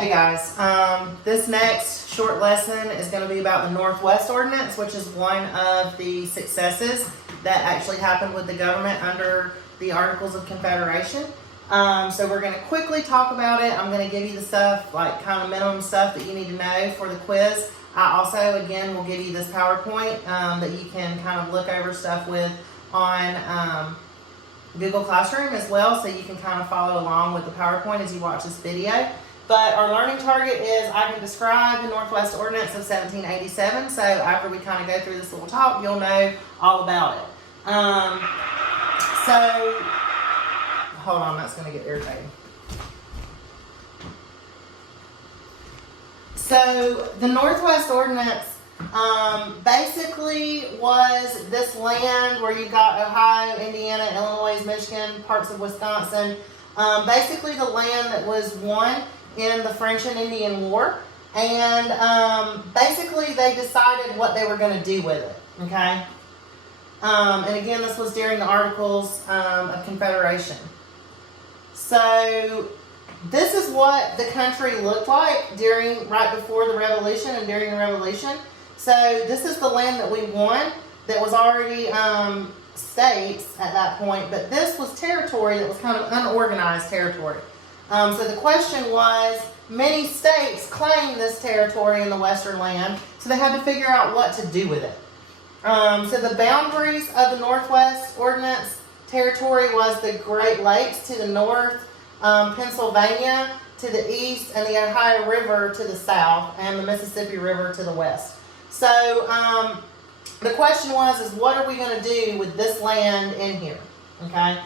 Hey guys, this next short lesson is going to be about the Northwest Ordinance, which is one of the successes that actually happened with the government under the Articles of Confederation. So we're going to quickly talk about it. I'm going to give you the stuff, like kind of minimum stuff that you need to know for the quiz. I also, again, will give you this PowerPoint that you can kind of look over stuff with on Google Classroom as well, so you can kind of follow along with the PowerPoint as you watch this video. But our learning target is I can describe the Northwest Ordinance of 1787. So after we kind of go through this little talk, you'll know all about it. So hold on, that's going to get irritating. So the Northwest Ordinance basically was this land where you've got Ohio, Indiana, Illinois, Michigan, parts of Wisconsin. Basically the land that was won in the French and Indian War, and basically they decided what they were going to do with it. Okay, and again, this was during the Articles of Confederation. So this is what the country looked like right before the Revolution and during the Revolution. So this is the land that we won that was already states at that point, but this was territory that was kind of unorganized territory. So the question was, many states claimed this territory in the western land, so they had to figure out what to do with it. So the boundaries of the Northwest Ordinance territory was the Great Lakes to the north, Pennsylvania to the east, and the Ohio River to the south, and the Mississippi River to the west. So the question was, what are we going to do with this land in here? Okay.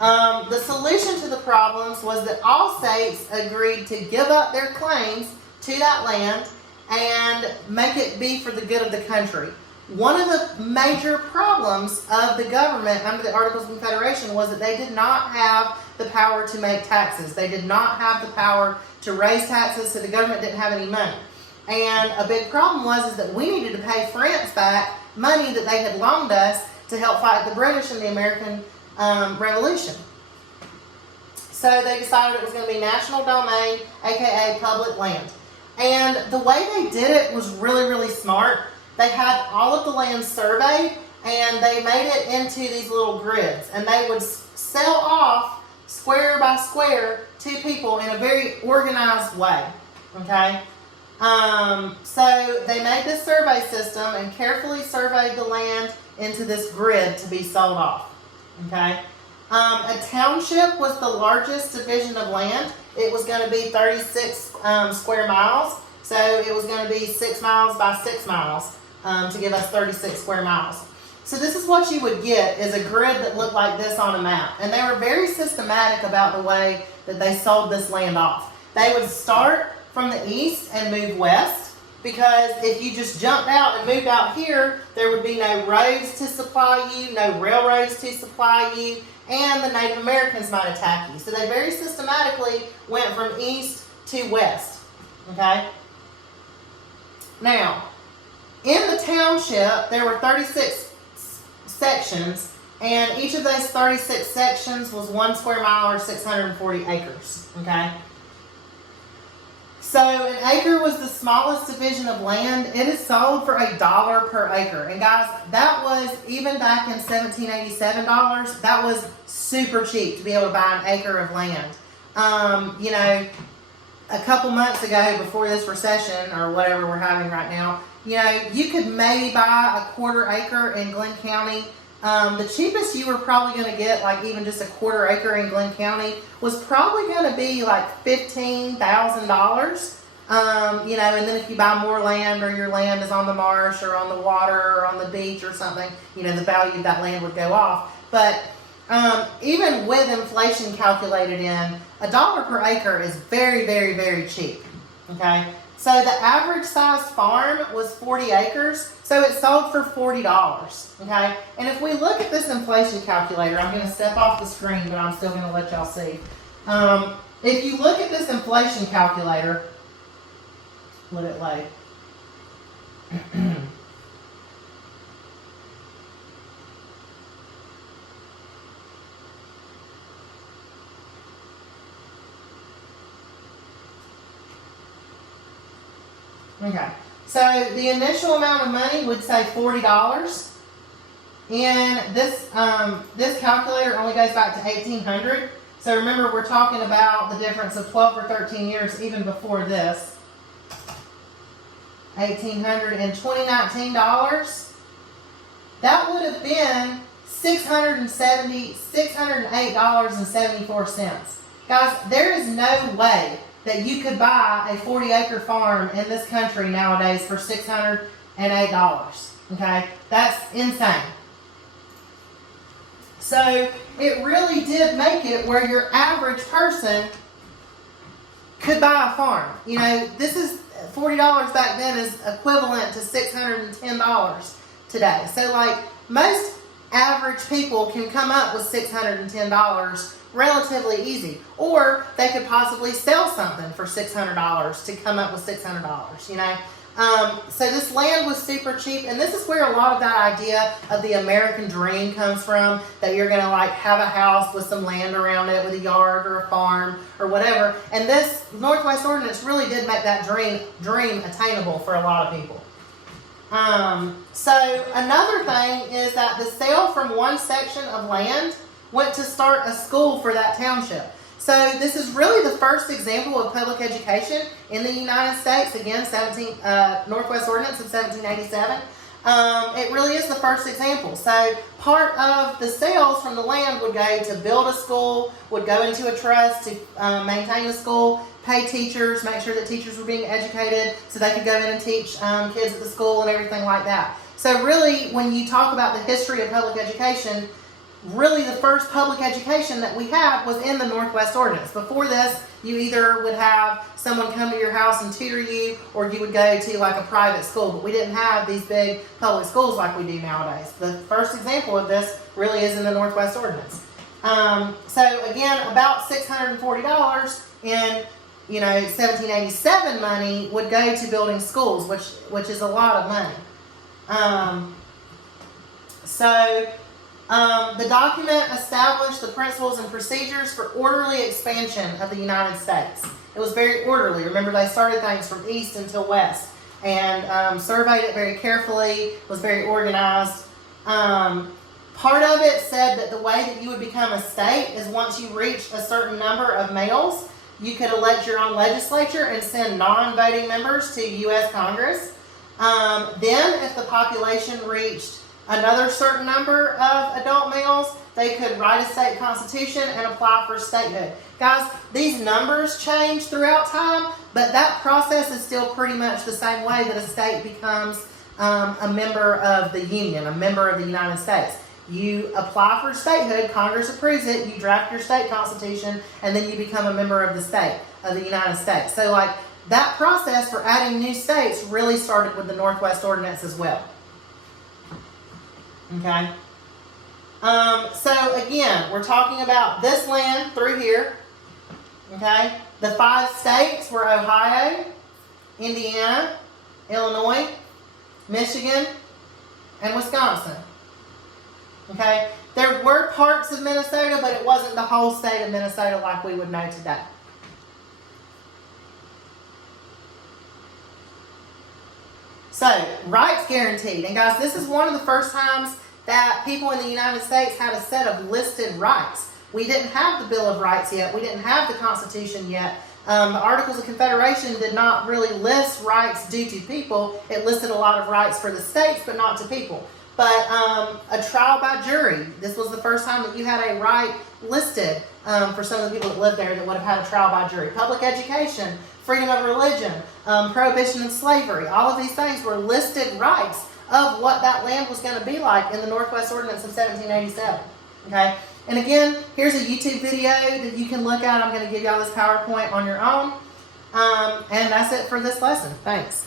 The solution to the problems was that all states agreed to give up their claims to that land and make it be for the good of the country. One of the major problems of the government under the Articles of Confederation was that they did not have the power to make taxes. They did not have the power to raise taxes, so the government didn't have any money. And a big problem was that we needed to pay France back money that they had loaned us to help fight the British and the American Revolution. So they decided it was going to be national domain, aka public land. And the way they did it was really, really smart. They had all of the land surveyed, and they made it into these little grids, and they would sell off square by square to people in a very organized way. Okay, so they made this survey system and carefully surveyed the land into this grid to be sold off. Okay. A township was the largest division of land. It was going to be 36 square miles. So it was going to be 6 miles by 6 miles to give us 36 square miles. So this is what you would get, is a grid that looked like this on a map. And they were very systematic about the way that they sold this land off. They would start from the east and move west, because if you just jumped out and moved out here, there would be no roads to supply you, no railroads to supply you, and the Native Americans might attack you. So they very systematically went from east to west. Okay? Now, in the township, there were 36 sections, and each of those 36 sections was 1 square mile or 640 acres. Okay? So an acre was the smallest division of land. It is sold for $1 per acre. And guys, that was, even back in 1787 dollars, that was super cheap to be able to buy an acre of land. You know, a couple months ago, before this recession or whatever we're having right now, you know, you could maybe buy a quarter acre in Glenn County. The cheapest you were probably going to get, like even just a quarter acre in Glenn County, was probably going to be like $15,000. You know, and then if you buy more land, or your land is on the marsh or on the water or on the beach or something, you know, the value of that land would go off. But even with inflation calculated in, $1 per acre is very, very, very cheap. Okay. So the average size farm was 40 acres, so it sold for $40, okay? And if we look at this inflation calculator, I'm going to step off the screen, but I'm still going to let y'all see. If you look at this inflation calculator, let it load. Okay. So the initial amount of money would say $40. And this this calculator only goes back to 1800. So remember, we're talking about the difference of 12 or 13 years even before this. 1800 and $2019. That would have been $608.74. Guys, there is no way that you could buy a 40-acre farm in this country nowadays for $608. Okay, that's insane. So it really did make it where your average person could buy a farm. You know, this is $40 back then is equivalent to $610 today. So like most average people can come up with $610 relatively easy, or they could possibly sell something for $600 to come up with $600. You know. So this land was super cheap, and this is where a lot of that idea of the American dream comes from, that you're going to like have a house with some land around it with a yard or a farm or whatever. And this Northwest Ordinance really did make that dream attainable for a lot of people. So another thing is that the sale from one section of land went to start a school for that township. So this is really the first example of public education in the United States. Again, Northwest Ordinance of 1787. It really is the first example. So part of the sales from the land would go to build a school, would go into a trust to maintain the school, pay teachers, make sure that teachers were being educated so they could go in and teach kids at the school and everything like that. So really, when you talk about the history of public education, really the first public education that we had was in the Northwest Ordinance. Before this, you either would have someone come to your house and tutor you, or you would go to like a private school, but we didn't have these big public schools like we do nowadays. The first example of this really is in the Northwest Ordinance. So again, about $640 in 1787 money would go to building schools, which is a lot of money. The document established the principles and procedures for orderly expansion of the United States. It was very orderly. Remember, they started things from east until west and surveyed it very carefully, was very organized. Part of it said that the way that you would become a state is once you reached a certain number of males, you could elect your own legislature and send non-voting members to U.S. Congress. Then, if the population reached another certain number of adult males, they could write a state constitution and apply for statehood. Guys, these numbers change throughout time, but that process is still pretty much the same way that a state becomes a member of the Union, a member of the United States. You apply for statehood, Congress approves it, you draft your state constitution, and then you become a member of the state, of the United States. So like that process for adding new states really started with the Northwest Ordinance as well. Okay. So again, we're talking about this land through here. Okay. The 5 states were Ohio, Indiana, Illinois, Michigan, and Wisconsin. Okay. There were parts of Minnesota, but it wasn't the whole state of Minnesota like we would know today. So, rights guaranteed. And guys, this is one of the first times that people in the United States had a set of listed rights. We didn't have the Bill of Rights yet. We didn't have the Constitution yet. The Articles of Confederation did not really list rights due to people. It listed a lot of rights for the states, but not to people. But a trial by jury. This was the first time that you had a right listed for some of the people that lived there that would have had a trial by jury. Public education, freedom of religion, prohibition of slavery. All of these things were listed rights of what that land was going to be like in the Northwest Ordinance of 1787. Okay? And again, here's a YouTube video that you can look at. I'm going to give y'all this PowerPoint on your own. And that's it for this lesson. Thanks.